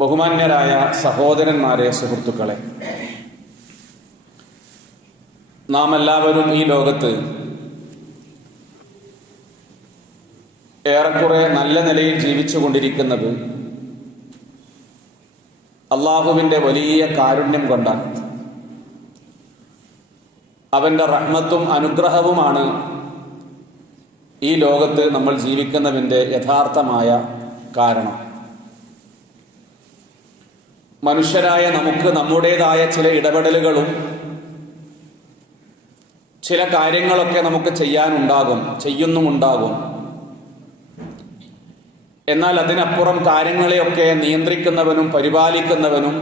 ബഹുമാന്യരായ സഹോദരന്മാരെ, സുഹൃത്തുക്കളെ, നാം എല്ലാവരും ഈ ലോകത്ത് ഏറെക്കുറെ നല്ല നിലയിൽ ജീവിച്ചു കൊണ്ടിരിക്കുന്നത് അള്ളാഹുവിൻ്റെ വലിയ കാരുണ്യം കൊണ്ടാണ്. അവൻ്റെ റഹ്മത്തും അനുഗ്രഹവുമാണ് ഈ ലോകത്ത് നമ്മൾ ജീവിക്കുന്നതിൻ്റെ യഥാർത്ഥമായ കാരണം. മനുഷ്യരായ നമുക്ക് നമ്മുടേതായ ചില ഇടപെടലുകളും ചില കാര്യങ്ങളൊക്കെ നമുക്ക് ചെയ്യുന്നുമുണ്ടാകും. എന്നാൽ അതിനപ്പുറം കാര്യങ്ങളെയൊക്കെ നിയന്ത്രിക്കുന്നവനും പരിപാലിക്കുന്നവനും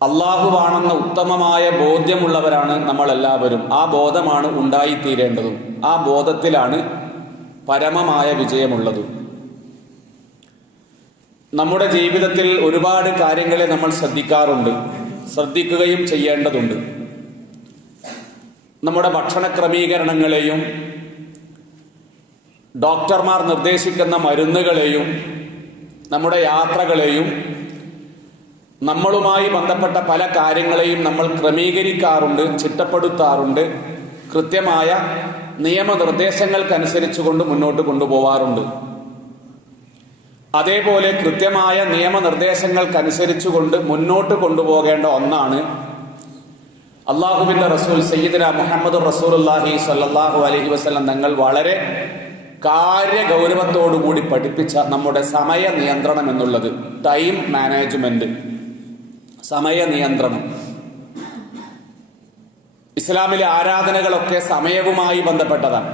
അള്ളാഹുവാണെന്ന ഉത്തമമായ ബോധ്യമുള്ളവരാണ് നമ്മളെല്ലാവരും. ആ ബോധമാണ് ഉണ്ടായിത്തീരേണ്ടതും. ആ ബോധത്തിലാണ് പരമമായ വിജയമുള്ളതും. നമ്മുടെ ജീവിതത്തിൽ ഒരുപാട് കാര്യങ്ങളെ നമ്മൾ ശ്രദ്ധിക്കുകയും ചെയ്യേണ്ടതുണ്ട്. നമ്മുടെ ഭക്ഷണ ക്രമീകരണങ്ങളെയും ഡോക്ടർമാർ നിർദ്ദേശിക്കുന്ന മരുന്നുകളെയും നമ്മുടെ യാത്രകളെയും നമ്മളുമായി ബന്ധപ്പെട്ട പല കാര്യങ്ങളെയും നമ്മൾ ക്രമീകരിക്കാറുണ്ട്, ചിട്ടപ്പെടുത്താറുണ്ട്. കൃത്യമായ നിയമനിർദ്ദേശങ്ങൾക്കനുസരിച്ചുകൊണ്ട് മുന്നോട്ട് കൊണ്ടുപോകാറുണ്ട്. അതേപോലെ കൃത്യമായ നിയമനിർദ്ദേശങ്ങൾക്കനുസരിച്ചുകൊണ്ട് മുന്നോട്ട് കൊണ്ടുപോകേണ്ട ഒന്നാണ് അള്ളാഹുവിൻ്റെ റസൂൽ സയ്യിദുന മുഹമ്മദ് റസൂലുള്ളാഹി സ്വല്ലല്ലാഹു അലൈഹി വസല്ലം തങ്ങൾ വളരെ കാര്യഗൗരവത്തോടുകൂടി പഠിപ്പിച്ച നമ്മുടെ സമയ നിയന്ത്രണം എന്നുള്ളത്. ടൈം മാനേജ്മെന്റ്, സമയ നിയന്ത്രണം. ഇസ്ലാമിലെ ആരാധനകളൊക്കെ സമയവുമായി ബന്ധപ്പെട്ടതാണ്.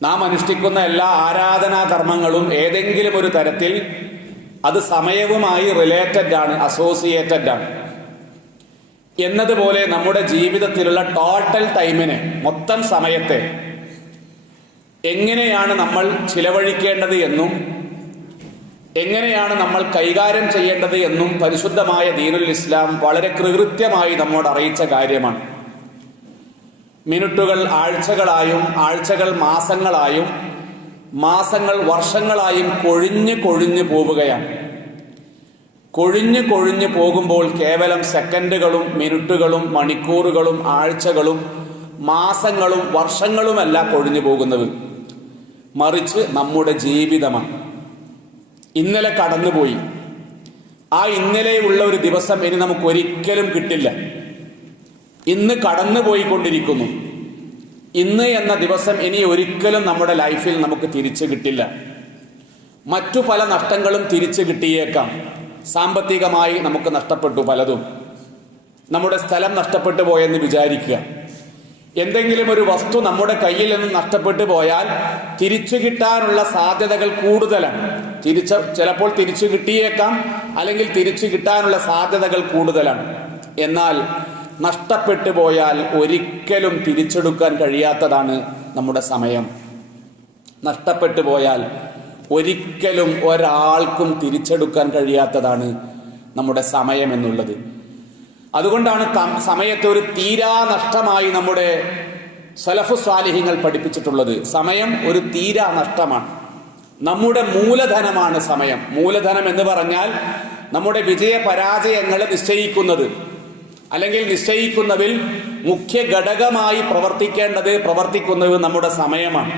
നാം അനുഷ്ഠിക്കുന്ന എല്ലാ ആരാധനാ കർമ്മങ്ങളും ഏതെങ്കിലും ഒരു തരത്തിൽ അത് സമയവുമായി റിലേറ്റഡ് ആണ്, അസോസിയേറ്റഡ് ആണ്. എന്നതുപോലെ നമ്മുടെ ജീവിതത്തിലുള്ള ടോട്ടൽ ടൈമിനെ, മൊത്തം സമയത്തെ എങ്ങനെയാണ് നമ്മൾ ചിലവഴിക്കേണ്ടത് എന്നും എങ്ങനെയാണ് നമ്മൾ കൈകാര്യം ചെയ്യേണ്ടത് എന്നും പരിശുദ്ധമായ ദീനുൽ ഇസ്ലാം വളരെ കൃത്യമായി നമ്മോട് അറിയിച്ച കാര്യമാണ്. മിനിറ്റുകൾ ആഴ്ചകളായും, ആഴ്ചകൾ മാസങ്ങളായും, മാസങ്ങൾ വർഷങ്ങളായും കൊഴിഞ്ഞു പോവുകയാണ്. കൊഴിഞ്ഞു പോകുമ്പോൾ കേവലം സെക്കൻഡുകളും മിനിറ്റുകളും മണിക്കൂറുകളും ആഴ്ചകളും മാസങ്ങളും വർഷങ്ങളുമല്ല കൊഴിഞ്ഞു പോകുന്നത്, മറിച്ച് നമ്മുടെ ജീവിതമാണ്. ഇന്നലെ കടന്നുപോയി. ആ ഇന്നലെയുള്ള ഒരു ദിവസം ഇനി നമുക്ക് ഒരിക്കലും കിട്ടില്ല. ഇന്ന് കടന്നുപോയിക്കൊണ്ടിരിക്കുന്നു. ഇന്ന് എന്ന ദിവസം ഇനി ഒരിക്കലും നമ്മുടെ ലൈഫിൽ നമുക്ക് തിരിച്ചു കിട്ടില്ല. മറ്റു പല നഷ്ടങ്ങളും തിരിച്ചു കിട്ടിയേക്കാം. സാമ്പത്തികമായി നമുക്ക് നഷ്ടപ്പെട്ടു പലതും. നമ്മുടെ സ്ഥലം നഷ്ടപ്പെട്ടു പോയെന്ന് വിചാരിക്കുക. എന്തെങ്കിലും ഒരു വസ്തു നമ്മുടെ കയ്യിൽ നിന്ന് നഷ്ടപ്പെട്ടു പോയാൽ തിരിച്ചു കിട്ടാനുള്ള സാധ്യതകൾ കൂടുതലാണ്. ചിലപ്പോൾ തിരിച്ചു കിട്ടിയേക്കാം, അല്ലെങ്കിൽ തിരിച്ചു കിട്ടാനുള്ള സാധ്യതകൾ കൂടുതലാണ്. എന്നാൽ നഷ്ടപ്പെട്ടു പോയാൽ ഒരിക്കലും തിരിച്ചെടുക്കാൻ കഴിയാത്തതാണ് നമ്മുടെ സമയം. നഷ്ടപ്പെട്ടു പോയാൽ ഒരിക്കലും ഒരാൾക്കും തിരിച്ചെടുക്കാൻ കഴിയാത്തതാണ് നമ്മുടെ സമയം എന്നുള്ളത്. അതുകൊണ്ടാണ് സമയത്തെ ഒരു തീരാ നഷ്ടമായി നമ്മുടെ സലഫു സ്വാലിഹീങ്ങൾ പഠിപ്പിച്ചിട്ടുള്ളത്. സമയം ഒരു തീരാ നഷ്ടമാണ്. നമ്മുടെ മൂലധനമാണ് സമയം. മൂലധനം എന്ന് പറഞ്ഞാൽ നമ്മുടെ വിജയ പരാജയങ്ങളെ നിശ്ചയിക്കുന്നത്, അല്ലെങ്കിൽ നിശ്ചയിക്കുന്നതിൽ മുഖ്യ ഘടകമായി പ്രവർത്തിക്കുന്നത് നമ്മുടെ സമയമാണ്.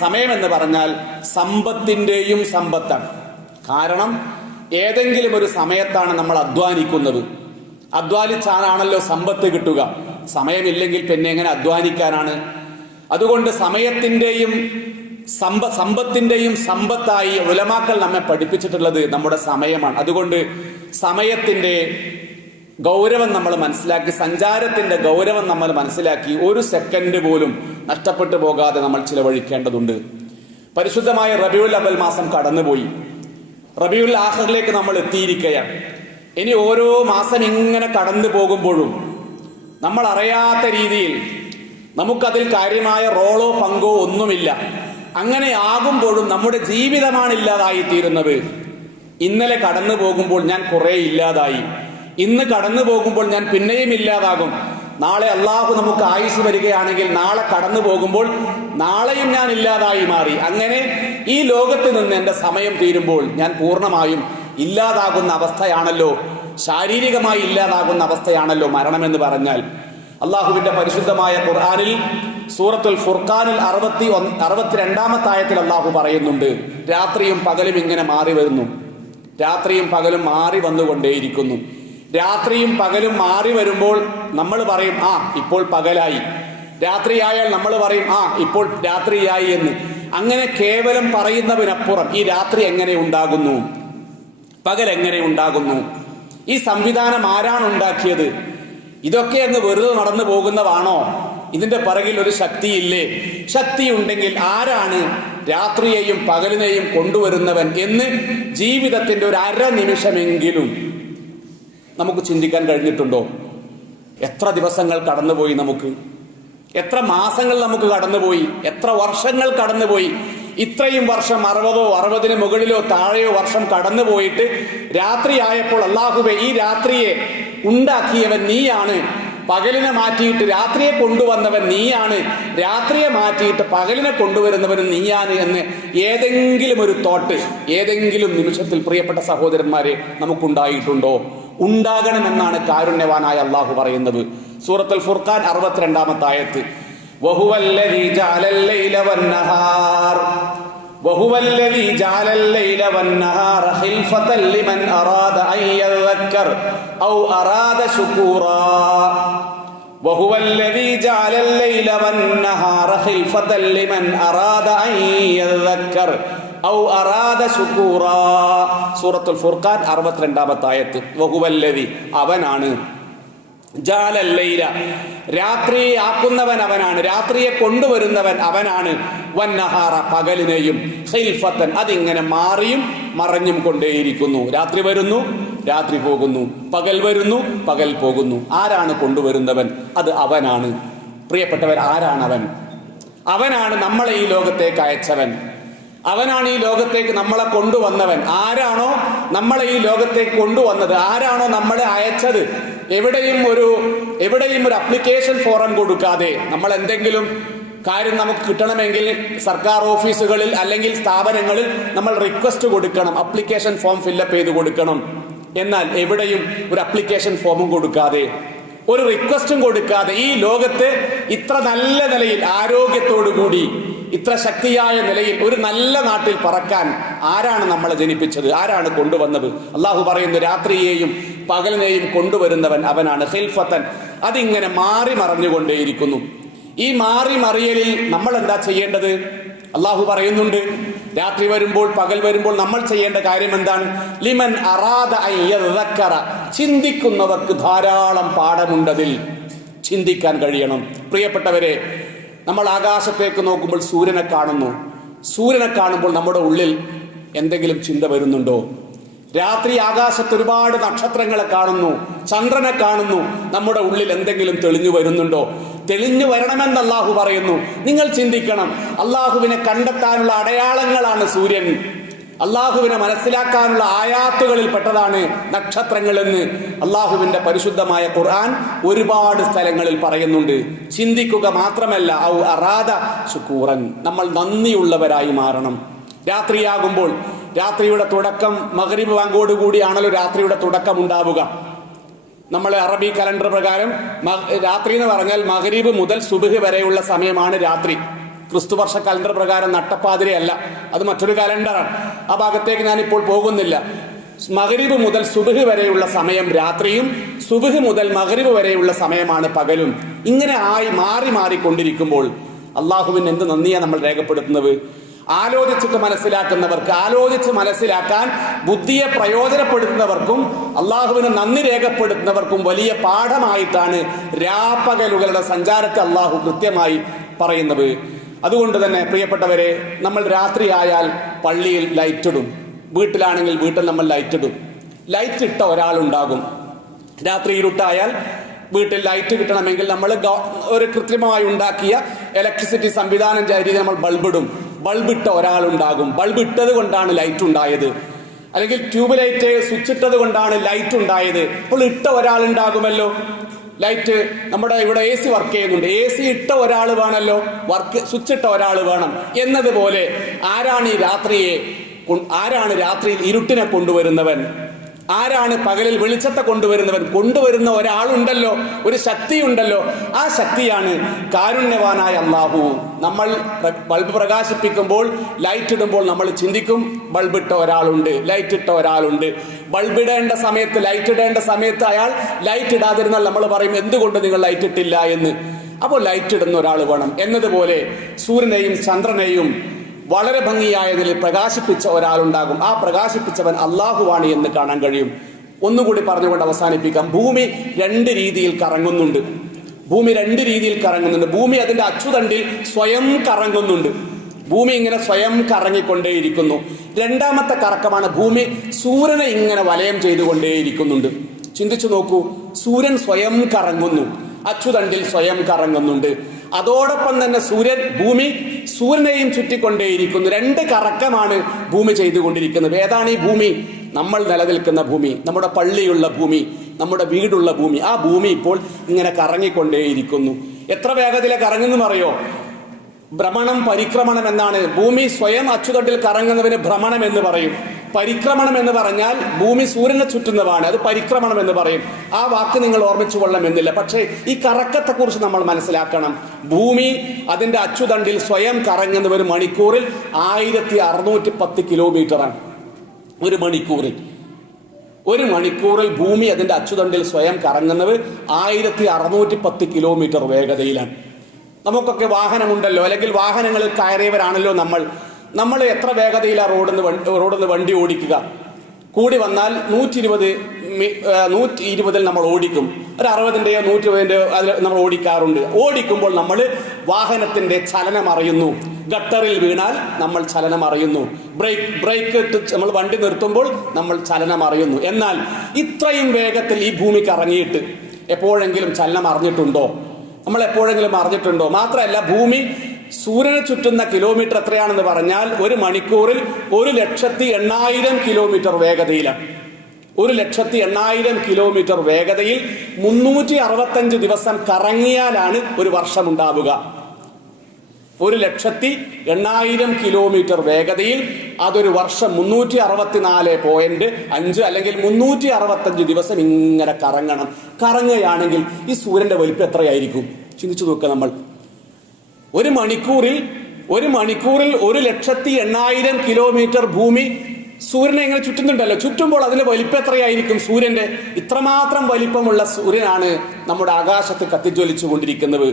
സമയം എന്ന് പറഞ്ഞാൽ സമ്പത്തിൻ്റെയും സമ്പത്താണ്. കാരണം ഏതെങ്കിലും ഒരു സമയത്താണ് നമ്മൾ അധ്വാനിക്കുന്നത്. അധ്വാനിച്ചാണല്ലോ സമ്പത്ത് കിട്ടുക. സമയമില്ലെങ്കിൽ പിന്നെ എങ്ങനെ അധ്വാനിക്കാനാണ്? അതുകൊണ്ട് സമയത്തിൻ്റെയും സമ്പത്തിൻ്റെയും സമ്പത്തായി ഉലമാക്കൾ നമ്മെ പഠിപ്പിച്ചിട്ടുള്ളത് നമ്മുടെ സമയമാണ്. അതുകൊണ്ട് സമയത്തിൻ്റെ ഗൗരവം നമ്മൾ മനസ്സിലാക്കി, സഞ്ചാരത്തിൻ്റെ ഗൗരവം നമ്മൾ മനസ്സിലാക്കി, ഒരു സെക്കൻഡ് പോലും നഷ്ടപ്പെട്ടു പോകാതെ നമ്മൾ ചിലവഴിക്കേണ്ടതുണ്ട്. പരിശുദ്ധമായ റബീഉൽ അവ്വൽ മാസം കടന്നുപോയി. റബീഉൽ ആഖിറിലേക്ക് നമ്മൾ എത്തിയിരിക്കുകയാണ്. ഇനി ഓരോ മാസം ഇങ്ങനെ കടന്നു പോകുമ്പോഴും നമ്മൾ അറിയാത്ത രീതിയിൽ നമുക്കതിൽ കാര്യമായ റോളോ പങ്കോ ഒന്നുമില്ല. അങ്ങനെ ആകുമ്പോഴും നമ്മുടെ ജീവിതമാണ് ഇല്ലാതായിത്തീരുന്നത്. ഇന്നലെ കടന്നു പോകുമ്പോൾ ഞാൻ കുറേ ഇല്ലാതായി, ഇന്ന് കടന്നു പോകുമ്പോൾ ഞാൻ പിന്നെയും ഇല്ലാതാകും. നാളെ അള്ളാഹു നമുക്ക് ആയുസ് വരികയാണെങ്കിൽ നാളെ കടന്നു പോകുമ്പോൾ നാളെയും ഞാൻ ഇല്ലാതായി മാറി. അങ്ങനെ ഈ ലോകത്ത് നിന്ന് എൻ്റെ സമയം തീരുമ്പോൾ ഞാൻ പൂർണ്ണമായും ഇല്ലാതാകുന്ന അവസ്ഥയാണല്ലോ, ശാരീരികമായി ഇല്ലാതാകുന്ന അവസ്ഥയാണല്ലോ മരണമെന്ന് പറഞ്ഞാൽ. അള്ളാഹുവിന്റെ പരിശുദ്ധമായ ഖുർആനിൽ സൂറത്തുൽ ഫുർഖാനിൽ 62-ാമത്തെ ആയത്തിൽ അള്ളാഹു പറയുന്നുണ്ട്, രാത്രിയും പകലും ഇങ്ങനെ മാറി വരുന്നു, രാത്രിയും പകലും മാറി വന്നുകൊണ്ടേയിരിക്കുന്നു. രാത്രിയും പകലും മാറി വരുമ്പോൾ നമ്മൾ പറയും ഇപ്പോൾ പകലായി, രാത്രിയായാൽ നമ്മൾ പറയും ഇപ്പോൾ രാത്രിയായി എന്ന്. അങ്ങനെ കേവലം പറയുന്നതിനപ്പുറം ഈ രാത്രി എങ്ങനെ ഉണ്ടാകുന്നു, പകൽ എങ്ങനെ ഉണ്ടാകുന്നു, ഈ സംവിധാനം ആരാണ് ഉണ്ടാക്കിയത്? ഇതൊക്കെ അങ്ങ് വെറുതെ നടന്നു പോകുന്നതാണോ? ഇതിന്റെ പിറകിൽ ഒരു ശക്തിയില്ലേ? ശക്തി ഉണ്ടെങ്കിൽ ആരാണ് രാത്രിയെയും പകലിനെയും കൊണ്ടുവരുന്നവൻ എന്ന് ജീവിതത്തിന്റെ ഒരു നിമിഷമെങ്കിലും നമുക്ക് ചിന്തിക്കാൻ കഴിഞ്ഞിട്ടുണ്ടോ? എത്ര ദിവസങ്ങൾ കടന്നുപോയി, നമുക്ക് എത്ര മാസങ്ങൾ നമുക്ക് കടന്നുപോയി, എത്ര വർഷങ്ങൾ കടന്നുപോയി. ഇത്രയും വർഷം 60-ഓ 60-ന് മുകളിലോ താഴെയോ വർഷം കടന്നുപോയിട്ട് രാത്രിയായപ്പോൾ അല്ലാഹുവേ ഈ രാത്രിയെ ഉണ്ടാക്കിയവൻ നീയാണ്, പകലിനെ മാറ്റിയിട്ട് രാത്രിയെ കൊണ്ടുവന്നവൻ നീയാണ്, രാത്രിയെ മാറ്റിയിട്ട് പകലിനെ കൊണ്ടുവരുന്നവനും നീയാണ് എന്ന് ഏതെങ്കിലും ഒരു തോട്ട് ഏതെങ്കിലും നിമിഷത്തിൽ പ്രിയപ്പെട്ട സഹോദരന്മാരെ നമുക്കുണ്ടായിട്ടുണ്ടോ? ഉണ്ടാകണമെന്നാണ് കാരുണ്യവാനായ അള്ളാഹു പറയുന്നത്. സൂറത്തുൽ ഫുർഖാൻ 62-ാമത്തെ ആയത്ത്, വഹുവല്ലദീ ജഅലൽ ലൈല വന്നഹാർ വഹുവല്ലദീ ജഅലൽ ലൈല വന്നഹാറ ഖിൽഫതൻ ലിമൻ അറാദ അൻ യദക്കർ ഔ അറാദ ശുകൂറാ വഹുവല്ലദീ ജഅലൽ ലൈല വന്നഹാറ ഖിൽഫതൻ ലിമൻ അറാദ അൻ യദക്കർ ഔ അറാദ ശുകൂറാ. സൂറത്തുൽ ഫുർഖാൻ 62-ാമത്തെ ആയത്ത്, വഹുവല്ലദീ അവനാണ്, ജഅലൽ ലൈല രാത്രിയെ ആക്കുന്നവൻ അവനാണ്, രാത്രിയെ കൊണ്ടുവരുന്നവൻ അവനാണ്, വന്നഹാറ പകലിനെയും, ഖിൽഫത്തൻ അതിങ്ങനെ മാറിയും മറഞ്ഞും കൊണ്ടേയിരിക്കുന്നു. രാത്രി വരുന്നു, രാത്രി പോകുന്നു, പകൽ വരുന്നു, പകൽ പോകുന്നു. ആരാണ് കൊണ്ടുവരുന്നവൻ? അത് അവനാണ്. പ്രിയപ്പെട്ടവർ, ആരാണ് അവൻ? അവനാണ് നമ്മളെ ഈ ലോകത്തേക്ക് അയച്ചവൻ, അവനാണ് ഈ ലോകത്തേക്ക് നമ്മളെ കൊണ്ടുവന്നവൻ. ആരാണോ നമ്മളെ ഈ ലോകത്തേക്ക് കൊണ്ടുവന്നത്, ആരാണോ നമ്മളെ അയച്ചത്, എവിടെയും ഒരു അപ്ലിക്കേഷൻ ഫോറം കൊടുക്കാതെ നമ്മൾ എന്തെങ്കിലും കാര്യം നമുക്ക് കിട്ടണമെങ്കിൽ സർക്കാർ ഓഫീസുകളിൽ അല്ലെങ്കിൽ സ്ഥാപനങ്ങളിൽ നമ്മൾ റിക്വസ്റ്റ് കൊടുക്കണം, അപ്ലിക്കേഷൻ ഫോം ഫില്ലപ്പ് ചെയ്ത് കൊടുക്കണം. എന്നാൽ എവിടെയും ഒരു അപ്ലിക്കേഷൻ ഫോമും കൊടുക്കാതെ, ഒരു റിക്വസ്റ്റും കൊടുക്കാതെ ഈ ലോകത്ത് ഇത്ര നല്ല നിലയിൽ ആരോഗ്യത്തോടു കൂടി ഇത്ര ശക്തിയായ നിലയിൽ ഒരു നല്ല നാട്ടിൽ പറക്കാൻ ആരാണ് നമ്മളെ ജനിപ്പിച്ചത്? ആരാണ് കൊണ്ടുവന്നത്? അള്ളാഹു പറയുന്നു, രാത്രിയെയും പകലിനെയും കൊണ്ടുവരുന്നവൻ അവനാണ്, ഖിൽഫത്തൻ അതിങ്ങനെ മാറി മറഞ്ഞുകൊണ്ടേയിരിക്കുന്നു. ഈ മാറി മറിയലിൽ നമ്മൾ എന്താ ചെയ്യേണ്ടത്? അള്ളാഹു പറയുന്നുണ്ട്, രാത്രി വരുമ്പോൾ പകൽ വരുമ്പോൾ നമ്മൾ ചെയ്യേണ്ട കാര്യം എന്താണ്? ലിമൻ അറാദ അൻ യദക്കറ ചിന്തിക്കുന്നവർക്ക് ധാരാളം പാഠമുണ്ടതിൽ, ചിന്തിക്കാൻ കഴിയണം. പ്രിയപ്പെട്ടവരെ, നമ്മൾ ആകാശത്തേക്ക് നോക്കുമ്പോൾ സൂര്യനെ കാണുന്നു. സൂര്യനെ കാണുമ്പോൾ നമ്മുടെ ഉള്ളിൽ എന്തെങ്കിലും ചിന്ത വരുന്നുണ്ടോ? രാത്രി ആകാശത്ത് ഒരുപാട് നക്ഷത്രങ്ങളെ കാണുന്നു, ചന്ദ്രനെ കാണുന്നു, നമ്മുടെ ഉള്ളിൽ എന്തെങ്കിലും തെളിഞ്ഞു വരുന്നുണ്ടോ? തെളിഞ്ഞു വരണമെന്ന് അള്ളാഹു പറയുന്നു. നിങ്ങൾ ചിന്തിക്കണം, അള്ളാഹുവിനെ കണ്ടെത്താനുള്ള അടയാളങ്ങളാണ് സൂര്യൻ, അള്ളാഹുവിനെ മനസ്സിലാക്കാനുള്ള ആയാത്തുകളിൽ പെട്ടതാണ് നക്ഷത്രങ്ങളെന്ന് അള്ളാഹുവിന്റെ പരിശുദ്ധമായ ഖുർആൻ ഒരുപാട് സ്ഥലങ്ങളിൽ പറയുന്നുണ്ട്. ചിന്തിക്കുക മാത്രമല്ല, ഔ അറാദ ശുകൂറൻ നമ്മൾ നന്ദിയുള്ളവരായി മാറണം. രാത്രിയാകുമ്പോൾ, രാത്രിയുടെ തുടക്കം മഗ്രിബ് ബാങ്കോട് കൂടിയാണല്ലോ രാത്രിയുടെ തുടക്കം ഉണ്ടാവുക. നമ്മൾ അറബി കലണ്ടർ പ്രകാരം രാത്രി എന്ന് പറഞ്ഞാൽ മഗ്രിബ് മുതൽ സുബ്ഹ് വരെയുള്ള സമയമാണ് രാത്രി. ക്രിസ്തുവർഷ കലണ്ടർ പ്രകാരം നട്ടപ്പാതിരയല്ല, അത് മറ്റൊരു കലണ്ടറാണ്. ആ ഭാഗത്തേക്ക് ഞാനിപ്പോൾ പോകുന്നില്ല. മഗ്രിബ് മുതൽ സുബ്ഹ് വരെയുള്ള സമയം രാത്രിയും സുബ്ഹ് മുതൽ മഗ്രിബ് വരെയുള്ള സമയമാണ് പകലും. ഇങ്ങനെ മാറി മാറിക്കൊണ്ടിരിക്കുമ്പോൾ അള്ളാഹുവിന് എന്ത് നന്ദിയാണ് നമ്മൾ രേഖപ്പെടുത്തുന്നത്? ആലോചിച്ചിട്ട് മനസ്സിലാക്കുന്നവർക്ക്, ആലോചിച്ച് മനസ്സിലാക്കാൻ ബുദ്ധിയെ പ്രയോജനപ്പെടുത്തുന്നവർക്കും അള്ളാഹുവിന് നന്ദി രേഖപ്പെടുത്തുന്നവർക്കും വലിയ പാഠമായിട്ടാണ് രാപ്പകലുകളുടെ സഞ്ചാരത്തെ അള്ളാഹു കൃത്യമായി പറയുന്നത്. അതുകൊണ്ട് തന്നെ പ്രിയപ്പെട്ടവരെ, നമ്മൾ രാത്രിയായാൽ പള്ളിയിൽ ലൈറ്റ് ഇടും, വീട്ടിലാണെങ്കിൽ വീട്ടിൽ നമ്മൾ ലൈറ്റ് ഇടും. ലൈറ്റ് ഇട്ട ഒരാളുണ്ടാകും. രാത്രി ഇരുട്ടായാൽ വീട്ടിൽ ലൈറ്റ് കിട്ടണമെങ്കിൽ നമ്മൾ ഒരു കൃത്രിമമായി ഉണ്ടാക്കിയ ഇലക്ട്രിസിറ്റി സംവിധാനം ചെയ്ത് നമ്മൾ ബൾബിടും. ബൾബിട്ട ഒരാളുണ്ടാകും. ബൾബ് ഇട്ടത് കൊണ്ടാണ് ലൈറ്റ് ഉണ്ടായത്, അല്ലെങ്കിൽ ട്യൂബ് ലൈറ്റ് സ്വിച്ച് ഇട്ടത് കൊണ്ടാണ് ലൈറ്റ് ഉണ്ടായത്. അപ്പോൾ ഇട്ട ഒരാളുണ്ടാകുമല്ലോ. ലൈറ്റ് നമ്മുടെ ഇവിടെ AC വർക്ക് ചെയ്യുന്നുണ്ട്. AC ഇട്ട ഒരാൾ വേണമല്ലോ, സ്വിച്ച് ഇട്ട ഒരാൾ വേണം. എന്നതുപോലെ ആരാണ് രാത്രിയിൽ ഇരുട്ടിനെ കൊണ്ടുവരുന്നവൻ? ആരാണ് പകലിൽ വെളിച്ചത്തെ കൊണ്ടുവരുന്നവൻ? കൊണ്ടുവരുന്ന ഒരാളുണ്ടല്ലോ, ഒരു ശക്തിയുണ്ടല്ലോ. ആ ശക്തിയാണ് കാരുണ്യവാനായ അല്ലാഹു. നമ്മൾ ബൾബ് പ്രകാശിപ്പിക്കുമ്പോൾ, ലൈറ്റ് ഇടുമ്പോൾ നമ്മൾ ചിന്തിക്കും, ബൾബ് ഇട്ട ഒരാളുണ്ട്, ലൈറ്റ് ഇട്ട ഒരാളുണ്ട്. ബൾബ് ഇടേണ്ട സമയത്ത്, ലൈറ്റ് ഇടേണ്ട സമയത്ത് അയാൾ ലൈറ്റ് ഇടാതിരുന്നാൽ നമ്മൾ പറയും, എന്തുകൊണ്ട് നിങ്ങൾ ലൈറ്റ് ഇട്ടില്ല എന്ന്. അപ്പോൾ ലൈറ്റ് ഇടുന്ന ഒരാൾ വേണം. എന്നതുപോലെ സൂര്യനെയും ചന്ദ്രനെയും വളരെ ഭംഗിയായതിൽ പ്രകാശിപ്പിച്ച ഒരാളുണ്ടാകും. ആ പ്രകാശിപ്പിച്ചവൻ അല്ലാഹുവാണ് എന്ന് കാണാൻ കഴിയും. ഒന്നുകൂടി പറഞ്ഞുകൊണ്ട് അവസാനിപ്പിക്കാം. ഭൂമി രണ്ട് രീതിയിൽ കറങ്ങുന്നുണ്ട്. ഭൂമി അതിന്റെ അച്ചുതണ്ടിൽ സ്വയം കറങ്ങുന്നുണ്ട്. ഭൂമി ഇങ്ങനെ സ്വയം കറങ്ങിക്കൊണ്ടേയിരിക്കുന്നു. രണ്ടാമത്തെ കറക്കമാണ് ഭൂമി സൂര്യനെ ഇങ്ങനെ വലയം ചെയ്തുകൊണ്ടേയിരിക്കുന്നുണ്ട്. ചിന്തിച്ചു നോക്കൂ, സൂര്യൻ സ്വയം കറങ്ങുന്നു, അച്ചുതണ്ടിൽ സ്വയം കറങ്ങുന്നുണ്ട്. അതോടൊപ്പം തന്നെ ഭൂമി സൂര്യനെയും ചുറ്റിക്കൊണ്ടേയിരിക്കുന്നു. രണ്ട് കറക്കമാണ് ഭൂമി ചെയ്തുകൊണ്ടിരിക്കുന്നത്. ഏതാണ് ഈ ഭൂമി? നമ്മൾ നിലനിൽക്കുന്ന ഭൂമി, നമ്മുടെ പള്ളിയുള്ള ഭൂമി, നമ്മുടെ വീടുള്ള ഭൂമി. ആ ഭൂമി ഇപ്പോൾ ഇങ്ങനെ കറങ്ങിക്കൊണ്ടേയിരിക്കുന്നു. എത്ര വേഗത്തിലാണ് കറങ്ങുന്നു അറിയോ? ഭ്രമണം പരിക്രമണം എന്നാണ്. ഭൂമി സ്വയം അച്ചുതണ്ടിൽ കറങ്ങുന്നതിന് ഭ്രമണം എന്ന് പറയും. പരിക്രമണം എന്ന് പറഞ്ഞാൽ ഭൂമി സൂര്യനെ ചുറ്റുന്നതാണ്, അത് പരിക്രമണം എന്ന് പറയും. ആ വാക്ക് നിങ്ങൾ ഓർമ്മിച്ചു കൊള്ളണമെന്നില്ല. പക്ഷേ ഈ കറക്കത്തെക്കുറിച്ച് നമ്മൾ മനസ്സിലാക്കണം. ഭൂമി അതിന്റെ അച്ചുതണ്ടിൽ സ്വയം കറങ്ങുന്ന ഒരു മണിക്കൂറിൽ 1610 കിലോമീറ്ററാണ്. ഒരു മണിക്കൂറിൽ ഭൂമി അതിന്റെ അച്ചുതണ്ടിൽ സ്വയം കറങ്ങുന്നത് 1610 കിലോമീറ്റർ വേഗതയിലാണ്. നമുക്കൊക്കെ വാഹനമുണ്ടല്ലോ, അല്ലെങ്കിൽ വാഹനങ്ങളിൽ കയറിയവരാണല്ലോ നമ്മൾ എത്ര വേഗതയിലാണ് റോഡിൽ വണ്ടി ഓടിക്കുക? കൂടി വന്നാൽ 120 നമ്മൾ ഓടിക്കും. ഒരു 60-ന്റെയോ 120-ന്റെയോ അതിൽ നമ്മൾ ഓടിക്കാറുണ്ട്. ഓടിക്കുമ്പോൾ നമ്മൾ വാഹനത്തിന്റെ ചലനം അറിയുന്നു. ഗട്ടറിൽ വീണാൽ നമ്മൾ ചലനം അറിയുന്നു. ബ്രേക്ക് ഇട്ട് നമ്മൾ വണ്ടി നിർത്തുമ്പോൾ നമ്മൾ ചലനം അറിയുന്നു. എന്നാൽ ഇത്രയും വേഗത്തിൽ ഈ ഭൂമി കറങ്ങിയിട്ട് എപ്പോഴെങ്കിലും ചലനം അറിഞ്ഞിട്ടുണ്ടോ? നമ്മൾ എപ്പോഴെങ്കിലും അറിഞ്ഞിട്ടുണ്ടോ? മാത്രമല്ല, ഭൂമി സൂര്യനെ ചുറ്റുന്ന കിലോമീറ്റർ എത്രയാണെന്ന് പറഞ്ഞാൽ ഒരു മണിക്കൂറിൽ 1,80,000 കിലോമീറ്റർ വേഗതയിലാണ്. 1,80,000 കിലോമീറ്റർ വേഗതയിൽ 365 ദിവസം കറങ്ങിയാലാണ് ഒരു വർഷം ഉണ്ടാവുക. 1,80,000 കിലോമീറ്റർ വേഗതയിൽ അതൊരു വർഷം 364.5 അല്ലെങ്കിൽ 365 ദിവസം ഇങ്ങനെ കറങ്ങുകയാണെങ്കിൽ ഈ സൂര്യന്റെ വലിപ്പം എത്രയായിരിക്കും? ചിന്തിച്ചു നോക്കുക. നമ്മൾ ഒരു മണിക്കൂറിൽ 1,80,000 കിലോമീറ്റർ ഭൂമി സൂര്യനെ ഇങ്ങനെ ചുറ്റുന്നുണ്ടല്ലോ. ചുറ്റുമ്പോൾ അതിന്റെ വലിപ്പം എത്രയായിരിക്കും? സൂര്യന്റെ ഇത്രമാത്രം വലിപ്പമുള്ള സൂര്യനാണ് നമ്മുടെ ആകാശത്ത് കത്തിജ്വലിച്ചു കൊണ്ടിരിക്കുന്നത്.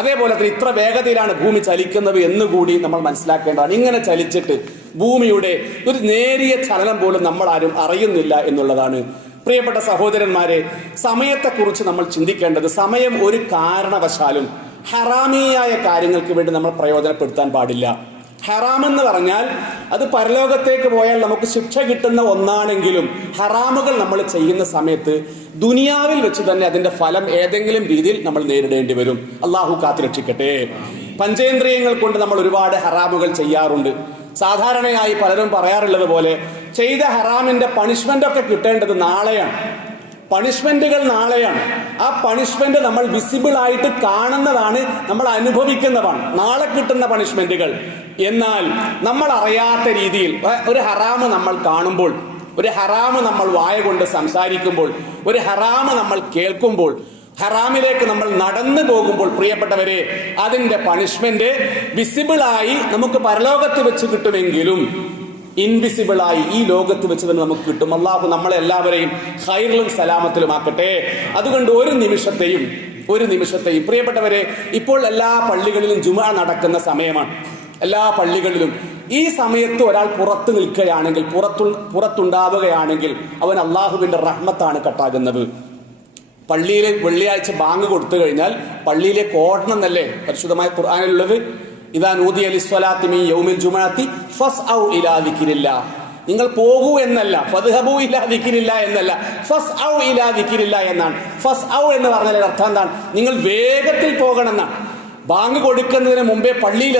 അതേപോലെ തന്നെ ഇത്ര വേഗതയിലാണ് ഭൂമി ചലിക്കുന്നത് എന്നുകൂടി നമ്മൾ മനസ്സിലാക്കേണ്ടതാണ്. ഇങ്ങനെ ചലിച്ചിട്ട് ഭൂമിയുടെ ഒരു നേരിയ ചലനം പോലും നമ്മൾ ആരും അറിയുന്നില്ല എന്നുള്ളതാണ്. പ്രിയപ്പെട്ട സഹോദരന്മാരെ, സമയത്തെക്കുറിച്ച് നമ്മൾ ചിന്തിക്കേണ്ടത്, സമയം ഒരു കാരണവശാലും ഹറാമിയായ കാര്യങ്ങൾക്ക് വേണ്ടി നമ്മൾ പ്രയോജനപ്പെടുത്താൻ പാടില്ല. ഹറാമെന്ന് പറഞ്ഞാൽ അത് പരലോകത്തേക്ക് പോയാൽ നമുക്ക് ശിക്ഷ കിട്ടുന്ന ഒന്നാണെങ്കിലും ഹറാമുകൾ നമ്മൾ ചെയ്യുന്ന സമയത്ത് ദുനിയാവിൽ വെച്ച് തന്നെ അതിന്റെ ഫലം ഏതെങ്കിലും രീതിയിൽ നമ്മൾ നേരിടേണ്ടി വരും. അള്ളാഹു കാത്തുരക്ഷിക്കട്ടെ. പഞ്ചേന്ദ്രിയങ്ങൾ കൊണ്ട് നമ്മൾ ഒരുപാട് ഹറാമുകൾ ചെയ്യാറുണ്ട്. സാധാരണയായി പലരും പറയാറുള്ളത് പോലെ ചെയ്ത ഹറാമിന്റെ പണിഷ്മെന്റ് ഒക്കെ കിട്ടേണ്ടത് നാളെയാണ്. പണിഷ്മെന്റുകൾ നാളെയാണ്. ആ പണിഷ്മെന്റ് നമ്മൾ വിസിബിൾ ആയിട്ട് കാണുന്നതാണ്, നമ്മൾ അനുഭവിക്കുന്നതാണ് നാളെ കിട്ടുന്ന പണിഷ്മെന്റുകൾ. എന്നാൽ നമ്മൾ അറിയാത്ത രീതിയിൽ ഒരു ഹറാമ് നമ്മൾ കാണുമ്പോൾ, ഒരു ഹറാമ് നമ്മൾ വായ കൊണ്ട് സംസാരിക്കുമ്പോൾ, ഒരു ഹറാമ് നമ്മൾ കേൾക്കുമ്പോൾ, ഹറാമിലേക്ക് നമ്മൾ നടന്നു പോകുമ്പോൾ, പ്രിയപ്പെട്ടവരെ, അതിന്റെ പണിഷ്മെന്റ് വിസിബിളായി നമുക്ക് പരലോകത്ത് വെച്ച് കിട്ടുമെങ്കിലും ഇൻവിസിബിളായി ഈ ലോകത്ത് വെച്ച് തന്നെ നമുക്ക് കിട്ടും. അള്ളാഹു നമ്മളെ എല്ലാവരെയും ഖൈറിലും സലാമത്തിലുമാക്കട്ടെ. അതുകൊണ്ട് ഒരു നിമിഷത്തെയും പ്രിയപ്പെട്ടവരെ, ഇപ്പോൾ എല്ലാ പള്ളികളിലും ജുമുഅ നടക്കുന്ന സമയമാണ്. എല്ലാ പള്ളികളിലും ഈ സമയത്ത് ഒരാൾ പുറത്തു നിൽക്കുകയാണെങ്കിൽ, പുറത്തുണ്ടാവുകയാണെങ്കിൽ അവൻ അള്ളാഹുവിന്റെ റഹ്മത്താണ് കട്ടാകുന്നത്. പള്ളിയിലെ വെള്ളിയാഴ്ച ബാങ്ക് കൊടുത്തു കഴിഞ്ഞാൽ പള്ളിയിലേക്ക് ഓടണം എന്നല്ലേ പരിശുദ്ധമായ ഖുർആനിലുള്ളത്? ഇദാ നൂദിയ ലിസ്വലാത്തി മിൻ യൗമിൽ ജുമുഅത്തി ഫസ്ഔ ഇലാ ദിക്രില്ലാഹ്. നിങ്ങൾ പോകൂ എന്നല്ല, ഫദ്ഹബൂ ഇലാ ദിക്രില്ലാഹ് എന്നല്ല, ഫസ്ഔ ഇലാ ദിക്രില്ലാഹ് എന്നാണ്. ഫസ്ഔ എന്ന് പറഞ്ഞാൽ അർത്ഥം എന്താണ്? നിങ്ങൾ വേഗത്തിൽ പോകണം എന്നാണ്. ബാങ്ക് കൊടുക്കുന്നതിന് മുമ്പേ പള്ളിയിൽ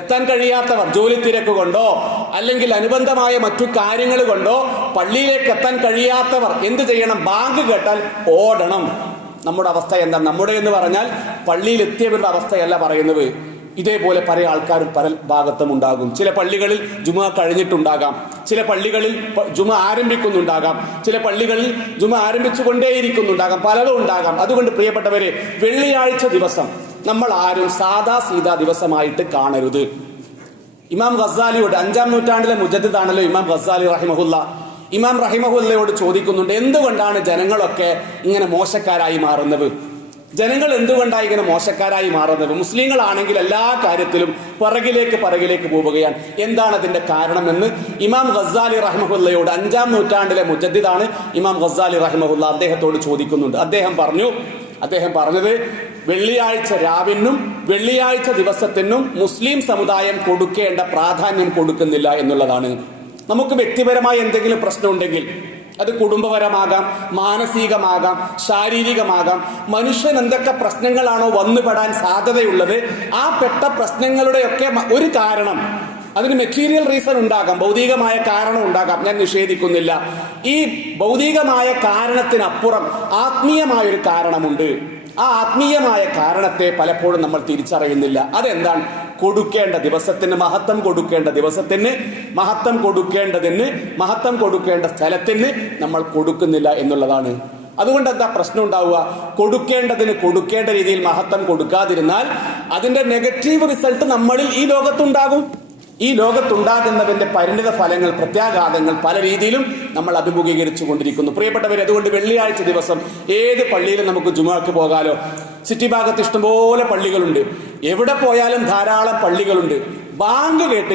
എത്താൻ കഴിയാത്തവർ, ജോലി തിരക്ക് കൊണ്ടോ അല്ലെങ്കിൽ അനുബന്ധമായ മറ്റു കാര്യങ്ങൾ കൊണ്ടോ പള്ളിയിലേക്ക് എത്താൻ കഴിയാത്തവർ എന്ത് ചെയ്യണം? ബാങ്ക് കേട്ടാൽ ഓടണം. നമ്മുടെ അവസ്ഥ എന്താ? നമ്മുടെ എന്ന് പറഞ്ഞാൽ പള്ളിയിൽ എത്തിയവരുടെ അവസ്ഥയല്ല പറയുന്നത്. ഇതേപോലെ പല ആൾക്കാരും പല ഭാഗത്തും ഉണ്ടാകും. ചില പള്ളികളിൽ ജുമുഅ കഴിഞ്ഞിട്ടുണ്ടാകാം, ചില പള്ളികളിൽ ജുമുഅ ആരംഭിക്കുന്നുണ്ടാകാം, ചില പള്ളികളിൽ ജുമുഅ ആരംഭിച്ചുകൊണ്ടേയിരിക്കുന്നുണ്ടാകാം, പലതും ഉണ്ടാകാം. അതുകൊണ്ട് പ്രിയപ്പെട്ടവരെ, വെള്ളിയാഴ്ച ദിവസം നമ്മൾ ആരും സാദാ സീതാ ദിവസമായിട്ട് കാണരുത്. ഇമാം ഗസാലിയോട്, 5-ാം നൂറ്റാണ്ടിലെ മുജദ്ദിദാണല്ലോ ഇമാം ഗസാലി റഹിമഹുല്ല, ഇമാം റഹിമഹുല്ലയോട് ചോദിക്കുന്നുണ്ട്, എന്തുകൊണ്ടാണ് ജനങ്ങളൊക്കെ ഇങ്ങനെ മോശക്കാരായി മാറുന്നത്? ജനങ്ങൾ എന്തുകൊണ്ടാണ് ഇങ്ങനെ മോശക്കാരായി മാറുന്നത്? മുസ്ലിങ്ങളാണെങ്കിൽ എല്ലാ കാര്യത്തിലും പിറകിലേക്ക് പോവുകയാണ്. എന്താണ് അതിന്റെ കാരണമെന്ന് ഇമാം ഗസാലി റഹിമഹുല്ലയോട്, 5-ാം നൂറ്റാണ്ടിലെ മുജദ്ദിദാണ് ഇമാം ഗസാലി റഹിമഹുല്ല, അദ്ദേഹത്തോട് ചോദിക്കുന്നുണ്ട്. അദ്ദേഹം പറഞ്ഞത്, വെള്ളിയാഴ്ച രാവിനും വെള്ളിയാഴ്ച ദിവസത്തിനും മുസ്ലിം സമുദായം കൊടുക്കേണ്ട പ്രാധാന്യം കൊടുക്കുന്നില്ല എന്നുള്ളതാണ്. നമുക്ക് വ്യക്തിപരമായി എന്തെങ്കിലും പ്രശ്നമുണ്ടെങ്കിൽ അത് കുടുംബപരമാകാം, മാനസികമാകാം, ശാരീരികമാകാം, മനുഷ്യൻ എന്തൊക്കെ പ്രശ്നങ്ങളാണോ വന്നുപെടാൻ സാധ്യതയുള്ളത്, ആ പെട്ട പ്രശ്നങ്ങളുടെയൊക്കെ ഒരു കാരണം, അതിന് മെറ്റീരിയൽ റീസൺ ഉണ്ടാകാം, ഭൗതികമായ കാരണം ഉണ്ടാകാം, ഞാൻ നിഷേധിക്കുന്നില്ല. ഈ ഭൗതികമായ കാരണത്തിനപ്പുറം ആത്മീയമായൊരു കാരണമുണ്ട്. ആ ആത്മീയമായ കാരണത്തെ പലപ്പോഴും നമ്മൾ തിരിച്ചറിയുന്നില്ല. അതെന്താണ്? കൊടുക്കേണ്ട ദിവസത്തിന് മഹത്വം കൊടുക്കേണ്ട ദിവസത്തിന് മഹത്വം കൊടുക്കേണ്ടതിന് മഹത്വം കൊടുക്കേണ്ട സ്ഥലത്തിന് നമ്മൾ കൊടുക്കുന്നില്ല എന്നുള്ളതാണ്. അതുകൊണ്ട് എന്താ പ്രശ്നം ഉണ്ടാവുക? കൊടുക്കേണ്ടതിന് കൊടുക്കേണ്ട രീതിയിൽ മഹത്വം കൊടുക്കാതിരുന്നാൽ അതിന്റെ നെഗറ്റീവ് റിസൾട്ട് നമ്മളിൽ ഈ ലോകത്തുണ്ടാകും. ഈ ലോകത്തുണ്ടാകുന്നതിന്റെ പരിണിത ഫലങ്ങൾ, പ്രത്യാഘാതങ്ങൾ പല രീതിയിലും നമ്മൾ അഭിമുഖീകരിച്ചു കൊണ്ടിരിക്കുന്നു. പ്രിയപ്പെട്ടവരെ, അതുകൊണ്ട് വെള്ളിയാഴ്ച ദിവസം ഏത് പള്ളിയിലും നമുക്ക് ജുമുഅക്ക് പോകാലോ. സിറ്റി ഭാഗത്ത് ഇഷ്ടംപോലെ പള്ളികളുണ്ട്, എവിടെ പോയാലും ധാരാളം പള്ളികളുണ്ട്. ബാങ്ക് കേട്ട്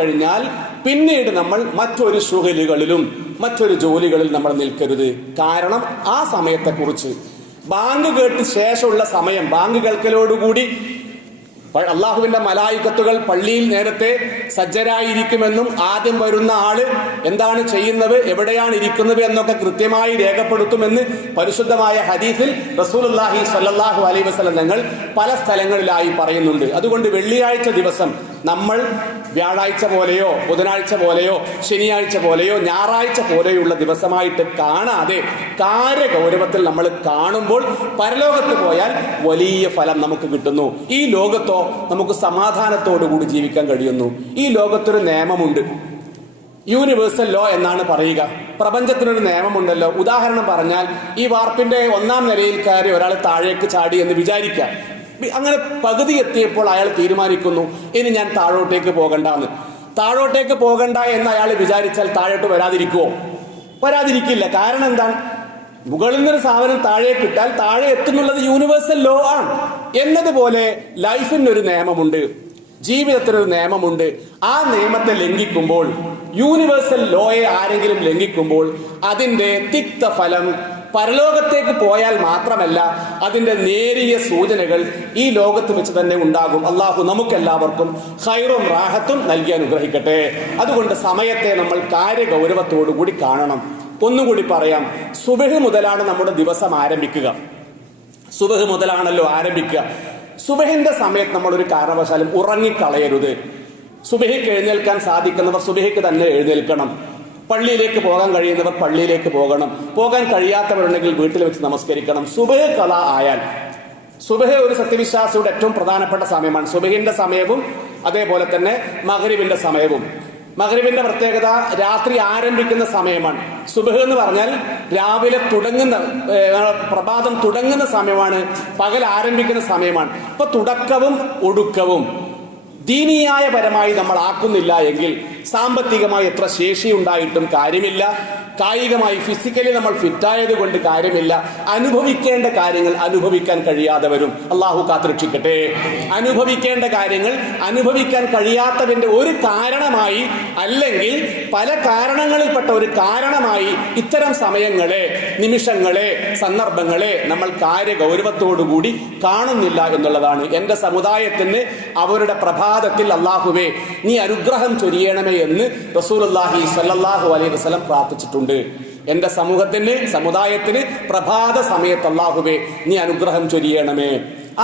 കഴിഞ്ഞാൽ പിന്നീട് നമ്മൾ മറ്റൊരു ശുഗലുകളിലും മറ്റൊരു ജോലികളിൽ നമ്മൾ നിൽക്കരുത്. കാരണം ആ സമയത്തെക്കുറിച്ച്, ബാങ്ക് കേട്ട് ശേഷമുള്ള സമയം, ബാങ്ക് കേൾക്കലോടുകൂടി അള്ളാഹുവിന്റെ മലായികത്തുകൾ പള്ളിയിൽ നേരത്തെ സജ്ജരായിരിക്കുമെന്നും ആദ്യം വരുന്ന ആള് എന്താണ് ചെയ്യുന്നത്, എവിടെയാണ് ഇരിക്കുന്നത് എന്നൊക്കെ കൃത്യമായി രേഖപ്പെടുത്തുമെന്ന് പരിശുദ്ധമായ ഹദീസിൽ റസൂലുള്ളാഹി സ്വല്ലല്ലാഹു അലൈഹി വസല്ലം തങ്ങൾ പല സ്ഥലങ്ങളിലായി പറയുന്നുണ്ട്. അതുകൊണ്ട് വെള്ളിയാഴ്ച ദിവസം നമ്മൾ വ്യാഴാഴ്ച പോലെയോ ബുധനാഴ്ച പോലെയോ ശനിയാഴ്ച പോലെയോ ഞായറാഴ്ച പോലെയുള്ള ദിവസമായിട്ട് കാണാതെ കാര്യഗൗരവത്തിൽ നമ്മൾ കാണുമ്പോൾ പരലോകത്ത് പോയാൽ വലിയ ഫലം നമുക്ക് കിട്ടുന്നു. ഈ ലോകത്തോ നമുക്ക് സമാധാനത്തോടുകൂടി ജീവിക്കാൻ കഴിയുന്നു. ഈ ലോകത്തൊരു നിയമമുണ്ട്, യൂണിവേഴ്സൽ ലോ എന്നാണ് പറയുക. പ്രപഞ്ചത്തിനൊരു നിയമമുണ്ടല്ലോ. ഉദാഹരണം പറഞ്ഞാൽ, ഈ വാർപ്പിന്റെ 1-ാം നിലയിൽ കയറി ഒരാൾ താഴേക്ക് ചാടി എന്ന് വിചാരിക്കാം. അങ്ങനെ പകുതി എത്തിയപ്പോൾ അയാൾ തീരുമാനിക്കുന്നു, ഇനി ഞാൻ താഴോട്ടേക്ക് പോകണ്ട എന്ന് അയാൾ വിചാരിച്ചാൽ താഴോട്ട് വരാതിരിക്കില്ല. കാരണം എന്താണ്? മുകളിൽ നിന്നൊരു സാധനം താഴേക്ക് ഇട്ടാൽ താഴെ എത്തുന്നുള്ളത് യൂണിവേഴ്സൽ ലോ ആണ്. എന്നതുപോലെ ലൈഫിനൊരു നിയമമുണ്ട്, ജീവിതത്തിനൊരു നിയമമുണ്ട്. ആ നിയമത്തെ ലംഘിക്കുമ്പോൾ, യൂണിവേഴ്സൽ ലോയെ ആരെങ്കിലും ലംഘിക്കുമ്പോൾ അതിന്റെ തിക്തഫലം പരലോകത്തേക്ക് പോയാൽ മാത്രമല്ല, അതിന്റെ നേരിയ സൂചനകൾ ഈ ലോകത്ത് വെച്ച് തന്നെ ഉണ്ടാകും. അള്ളാഹു നമുക്കെല്ലാവർക്കും ഖൈറും റാഹത്തും നൽകി അനുഗ്രഹിക്കട്ടെ. അതുകൊണ്ട് സമയത്തെ നമ്മൾ കാര്യഗൗരവത്തോടുകൂടി കാണണം. ഒന്നുകൂടി പറയാം, സുബഹ് മുതലാണ് നമ്മുടെ ദിവസം ആരംഭിക്കുക. സുബഹ് മുതലാണല്ലോ ആരംഭിക്കുക. സുബഹിന്റെ സമയത്ത് നമ്മൾ ഒരു കാരണവശാലും ഉറങ്ങിക്കളയരുത്. സുബഹിക്ക് എഴുന്നേൽക്കാൻ സാധിക്കുന്നവർ സുബഹിക്ക് തന്നെ എഴുന്നേൽക്കണം. പള്ളിയിലേക്ക് പോകാൻ കഴിയുന്നവർ പള്ളിയിലേക്ക് പോകാൻ കഴിയാത്തവരുണ്ടെങ്കിൽ വീട്ടിൽ വെച്ച് നമസ്കരിക്കണം. സുബഹ് ഖളാ ആയാൽ, സുബഹ് ഒരു സത്യവിശ്വാസിയുടെ ഏറ്റവും പ്രധാനപ്പെട്ട സമയമാണ്. സുബഹിന്റെ സമയവും അതേപോലെ തന്നെ മഗ്രിബിന്റെ സമയവും. മഗ്രിബിന്റെ പ്രത്യേകത രാത്രി ആരംഭിക്കുന്ന സമയമാണ്. സുബഹ് എന്ന് പറഞ്ഞാൽ രാവിലെ പ്രഭാതം തുടങ്ങുന്ന സമയമാണ്, പകൽ ആരംഭിക്കുന്ന സമയമാണ്. അപ്പൊ തുടക്കവും ഒടുക്കവും ദീനീയായ പരമായി നമ്മൾ ആക്കുന്നില്ല എങ്കിൽ സാമ്പത്തികമായി എത്ര ശേഷി ഉണ്ടായിട്ടും കാര്യമില്ല, കായികമായി ഫിസിക്കലി നമ്മൾ ഫിറ്റായത് കൊണ്ട് കാര്യമില്ല. അനുഭവിക്കേണ്ട കാര്യങ്ങൾ അനുഭവിക്കാൻ കഴിയാതെ വരും. അള്ളാഹു കാത്തുരക്ഷിക്കട്ടെ. അനുഭവിക്കേണ്ട കാര്യങ്ങൾ അനുഭവിക്കാൻ കഴിയാത്തതിന്റെ ഒരു കാരണമായി, അല്ലെങ്കിൽ പല കാരണങ്ങളിൽപ്പെട്ട ഒരു കാരണമായി ഇത്തരം സമയങ്ങളെ, നിമിഷങ്ങളെ, സന്ദർഭങ്ങളെ നമ്മൾ കാര്യഗൗരവത്തോടുകൂടി കാണുന്നില്ല എന്നുള്ളതാണ്. എന്റെ സമുദായത്തിന് അവരുടെ പ്രഭാതത്തിൽ അള്ളാഹുവേ നീ അനുഗ്രഹം ചൊരിയണമേ എന്ന് റസൂലുള്ളാഹി സ്വല്ലല്ലാഹു അലൈഹി വസല്ലം പ്രാർത്ഥിച്ചിട്ടുണ്ട്. എന്റെ സമുദായത്തിന് പ്രഭാത സമയത്ത് അല്ലാഹുവേ നീ അനുഗ്രഹം ചൊരിയണമേ.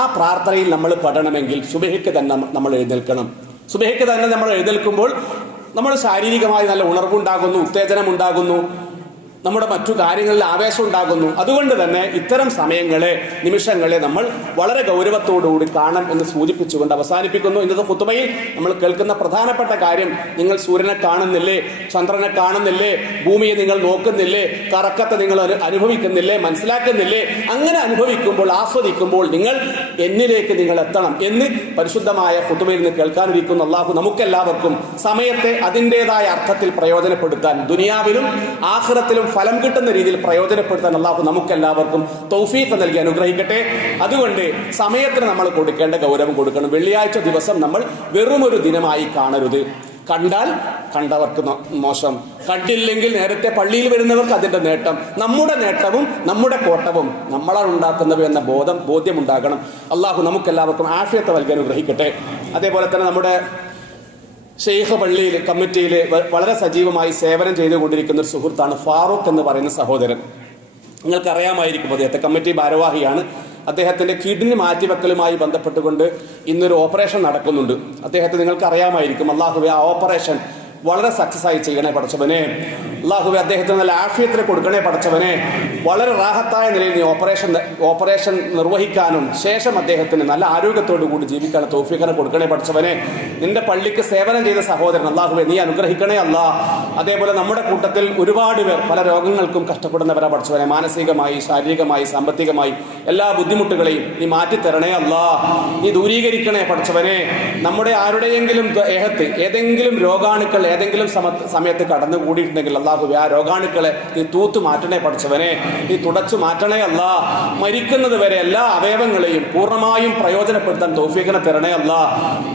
ആ പ്രാർത്ഥനയിൽ നമ്മൾ പെടണമെങ്കിൽ സുബഹിക്ക് തന്നെ നമ്മൾ എഴുന്നേൽക്കണം. സുബഹിക്ക് തന്നെ നമ്മൾ എഴുന്നേൽക്കുമ്പോൾ നമ്മൾ ശാരീരികമായി നല്ല ഉണർവുണ്ടാകുന്നു, ഉത്തേജനം ഉണ്ടാകുന്നു. നമ്മുടെ മറ്റു കാര്യങ്ങളിൽ ആവേശം ഉണ്ടാകുന്നു. അതുകൊണ്ട് തന്നെ ഇത്തരം സമയങ്ങളെ, നിമിഷങ്ങളെ നമ്മൾ വളരെ ഗൗരവത്തോടുകൂടി കാണണം എന്ന് സൂചിപ്പിച്ചുകൊണ്ട് അവസാനിപ്പിക്കുന്നു. ഇന്നത്തെ ഖുതുബയിൽ നമ്മൾ കേൾക്കുന്ന പ്രധാനപ്പെട്ട കാര്യം, നിങ്ങൾ സൂര്യനെ കാണുന്നില്ലേ, ചന്ദ്രനെ കാണുന്നില്ലേ, ഭൂമിയെ നിങ്ങൾ നോക്കുന്നില്ലേ, കറക്കത്തെ നിങ്ങൾ അനുഭവിക്കുന്നില്ലേ, മനസ്സിലാക്കുന്നില്ലേ? അങ്ങനെ അനുഭവിക്കുമ്പോൾ, ആസ്വദിക്കുമ്പോൾ നിങ്ങൾ എന്നിലേക്ക് നിങ്ങൾ എത്തണം എന്ന് പരിശുദ്ധമായ ഖുതുബയിൽ നിന്ന് കേൾക്കാനിരിക്കുന്ന അള്ളാഹു നമുക്കെല്ലാവർക്കും സമയത്തെ അതിൻ്റെതായ അർത്ഥത്തിൽ പ്രയോജനപ്പെടുത്താൻ, ദുനിയാവിലും ആഖിറത്തിലും ഫലം കിട്ടുന്ന രീതിയിൽ പ്രയോജനപ്പെടുത്താൻ അള്ളാഹു നമുക്കെല്ലാവർക്കും തൗഫീഖ് നൽകി അനുഗ്രഹിക്കട്ടെ. അതുകൊണ്ട് സമയത്തിന് നമ്മൾ കൊടുക്കേണ്ട ഗൗരവം കൊടുക്കണം. വെള്ളിയാഴ്ച ദിവസം നമ്മൾ വെറുമൊരു ദിനമായി കാണരുത്. കണ്ടാൽ കണ്ടവർക്ക് മോശം, കണ്ടില്ലെങ്കിൽ നേരത്തെ പള്ളിയിൽ വരുന്നവർക്ക് അതിന്റെ നേട്ടം. നമ്മുടെ നേട്ടവും നമ്മുടെ കോട്ടവും നമ്മളാണ് ഉണ്ടാക്കുന്നത് എന്ന ബോധ്യമുണ്ടാകണം. അള്ളാഹു നമുക്കെല്ലാവർക്കും ആഫിയത്ത് നൽകി അനുഗ്രഹിക്കട്ടെ. അതേപോലെ തന്നെ നമ്മുടെ ഷെയ്ഖ് പള്ളിയിൽ കമ്മിറ്റിയിൽ വളരെ സജീവമായി സേവനം ചെയ്തുകൊണ്ടിരിക്കുന്ന ഒരു സുഹൃത്താണ് ഫാറൂഖ് എന്ന് പറയുന്ന സഹോദരൻ. നിങ്ങൾക്കറിയാമായിരിക്കും, അദ്ദേഹത്തെ കമ്മിറ്റി ഭാരവാഹിയാണ്. അദ്ദേഹത്തിന്റെ കിഡ്നി മാറ്റിവെക്കലുമായി ബന്ധപ്പെട്ടുകൊണ്ട് ഇന്നൊരു ഓപ്പറേഷൻ നടക്കുന്നുണ്ട്. അദ്ദേഹത്തെ നിങ്ങൾക്ക് അറിയാമായിരിക്കും. അള്ളാഹുവേ ആ ഓപ്പറേഷൻ വളരെ സക്സസ് ആയി ചെയ്യണേ പടച്ചവനെ. അള്ളാഹുവേ അദ്ദേഹത്തിന് നല്ല ആഫിയത്തിന് കൊടുക്കണേ പടച്ചവനെ. വളരെ റാഹത്തായ നിലയിൽ ഓപ്പറേഷൻ നിർവഹിക്കാനും ശേഷം അദ്ദേഹത്തിന് നല്ല ആരോഗ്യത്തോടു കൂടി ജീവിക്കാനും തൗഫീഖിനെ കൊടുക്കണേ പടച്ചവനെ. നിന്റെ പള്ളിക്ക് സേവനം ചെയ്ത സഹോദരൻ അള്ളാഹുവേ നീ അനുഗ്രഹിക്കണേ അല്ലാ. അതേപോലെ നമ്മുടെ കൂട്ടത്തിൽ ഒരുപാട് പേർ പല രോഗങ്ങൾക്കും കഷ്ടപ്പെടുന്നവരാ പടച്ചവനെ. മാനസികമായി, ശാരീരികമായി, സാമ്പത്തികമായി എല്ലാ ബുദ്ധിമുട്ടുകളെയും നീ മാറ്റിത്തരണേ അല്ലാ. നീ ദൂരീകരിക്കണേ പടച്ചവനെ. നമ്മുടെ ആരുടെയെങ്കിലും ദേഹത്ത് ഏതെങ്കിലും രോഗാണുക്കൾ ഏതെങ്കിലും സമയത്ത് കടന്നുകൂടിയിട്ടുണ്ടെങ്കിൽ അള്ളാഹുവേ ആ രോഗാണുക്കളെ നീ തൂത്തു മാറ്റണേ പടച്ചവനെ. നീ തുടച്ചു മാറ്റണേ അല്ലാ. മരിക്കുന്നത് വരെ എല്ലാ അവയവങ്ങളെയും പൂർണ്ണമായും പ്രയോജനപ്പെടുത്താൻ തൗഫീഖിനെ തരണേ അല്ലാ.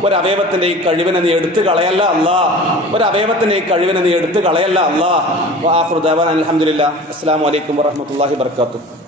ഒരു അവയവത്തിന്റെ ഈ കഴിവിനെ നീ എടുത്തു കളയല്ല അല്ലാ. ഒരു അവയവത്തിന്റെ ഈ കഴിവിനെ നീ എടുത്തു കളയല്ല അല്ലാ. വആഖിറു ദഅവാനാ അൽഹംദുലില്ലാഹ്. അസ്സലാമു അലൈക്കും വറഹ്മത്തുള്ളാഹി വബറകാതുഹു.